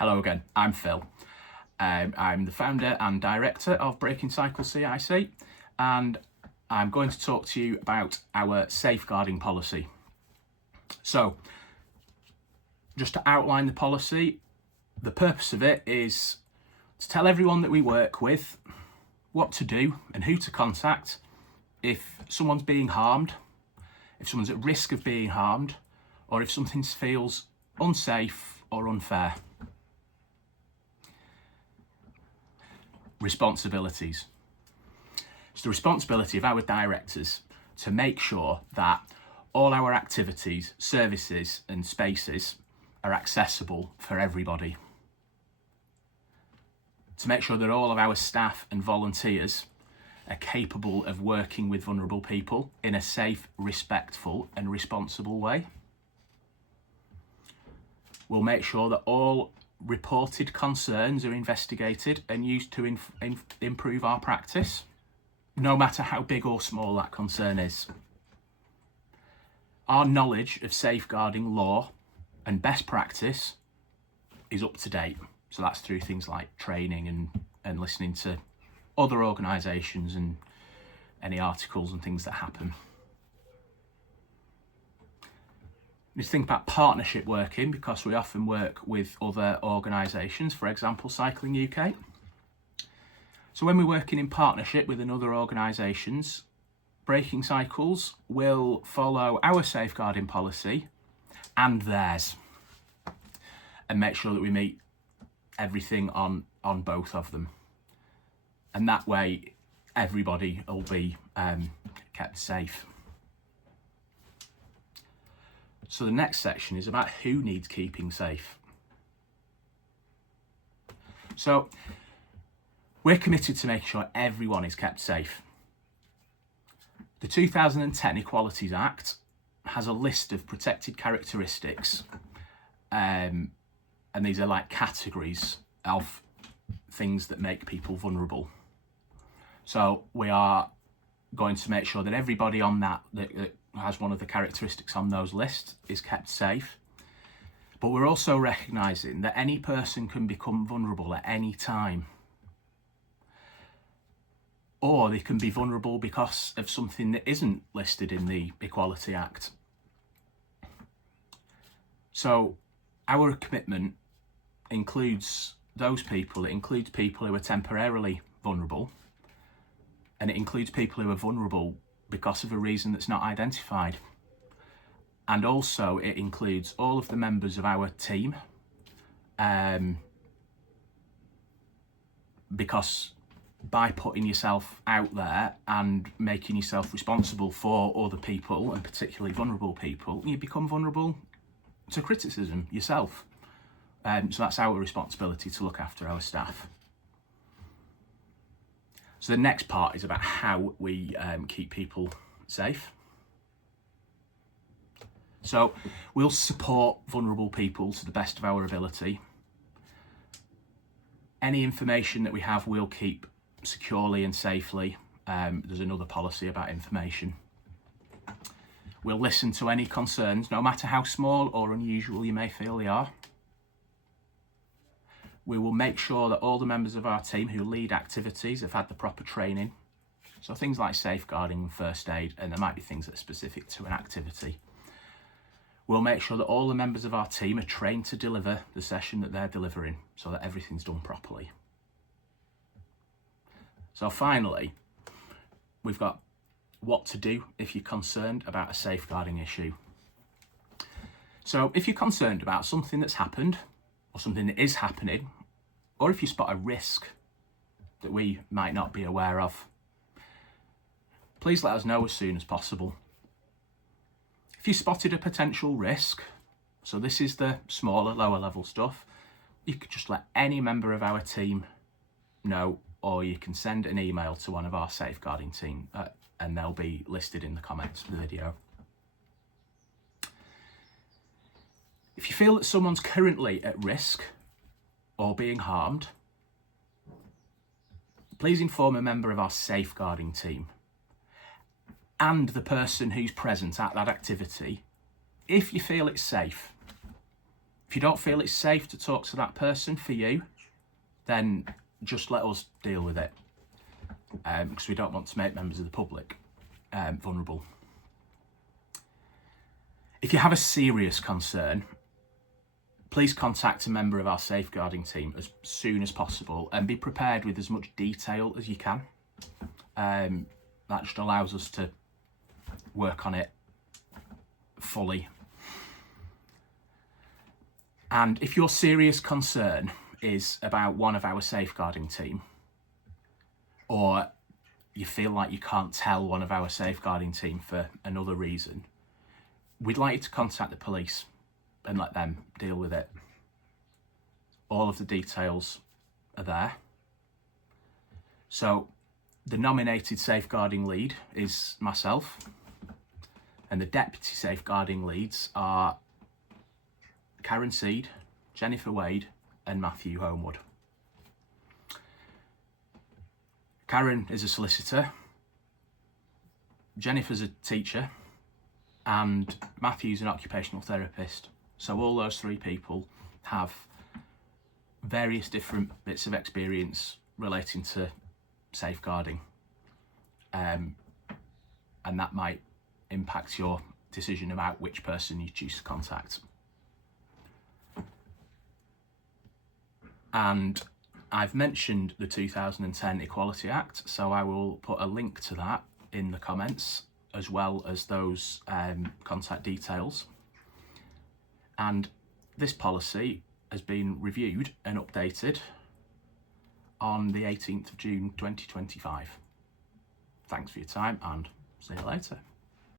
Hello again, I'm Phil. I'm the founder and director of Cycles CIC, and I'm going to talk to you about our safeguarding policy. So, just to outline the policy, the purpose of it is to tell everyone that we work with what to do and who to contact if someone's being harmed, if someone's at risk of being harmed, or if something feels unsafe or unfair. Responsibilities. It's the responsibility of our directors to make sure that all our activities, services and spaces are accessible for everybody. To make sure that all of our staff and volunteers are capable of working with vulnerable people in a safe, respectful and responsible way. We'll make sure that all reported concerns are investigated and used to improve our practice, no matter how big or small that concern is. Our knowledge of safeguarding law and best practice is up to date. So that's through things like training and listening to other organisations and any articles and things that happen. You think about partnership working, because we often work with other organisations, for example, Cycling UK. So when we're working in partnership with other organisations, Breaking Cycles will follow our safeguarding policy and theirs and make sure that we meet everything on both of them. And that way everybody will be kept safe. So the next section is about who needs keeping safe. So we're committed to making sure everyone is kept safe. The 2010 Equalities Act has a list of protected characteristics, and these are like categories of things that make people vulnerable. So we are going to make sure that everybody on that has one of the characteristics on those lists is kept safe. But we're also recognising that any person can become vulnerable at any time. Or they can be vulnerable because of something that isn't listed in the Equality Act. So our commitment includes those people. It includes people who are temporarily vulnerable, and it includes people who are vulnerable because of a reason that's not identified. And also it includes all of the members of our team, because by putting yourself out there and making yourself responsible for other people, and particularly vulnerable people, you become vulnerable to criticism yourself. So that's our responsibility to look after our staff. So the next part is about how we keep people safe. So we'll support vulnerable people to the best of our ability. Any information that we have, we'll keep securely and safely. There's another policy about information. We'll listen to any concerns, no matter how small or unusual you may feel they are. We will make sure that all the members of our team who lead activities have had the proper training. So things like safeguarding and first aid, and there might be things that are specific to an activity. We'll make sure that all the members of our team are trained to deliver the session that they're delivering, so that everything's done properly. So finally, we've got what to do if you're concerned about a safeguarding issue. So if you're concerned about something that's happened, or something that is happening, or if you spot a risk that we might not be aware of, please let us know as soon as possible. If you spotted a potential risk, so this is the smaller, lower level stuff, you could just let any member of our team know, or you can send an email to one of our safeguarding team and they'll be listed in the comments of the video. If you feel that someone's currently at risk or being harmed, please inform a member of our safeguarding team and the person who's present at that activity if you feel it's safe. If you don't feel it's safe to talk to that person for you, then just let us deal with it, because we don't want to make members of the public vulnerable. If you have a serious concern, please contact a member of our safeguarding team as soon as possible and be prepared with as much detail as you can. That just allows us to work on it fully. And if your serious concern is about one of our safeguarding team, or you feel like you can't tell one of our safeguarding team for another reason, we'd like you to contact the police and let them deal with it. All of the details are there. So the nominated safeguarding lead is myself, and the deputy safeguarding leads are Karen Seed, Jennifer Wade and Matthew Homewood. Karen is a solicitor, Jennifer's a teacher, and Matthew's an occupational therapist. So all those three people have various different bits of experience relating to safeguarding, and that might impact your decision about which person you choose to contact. And I've mentioned the 2010 Equality Act, so I will put a link to that in the comments, as well as those contact details. And this policy has been reviewed and updated on the 18th of June 2025. Thanks for your time and see you later.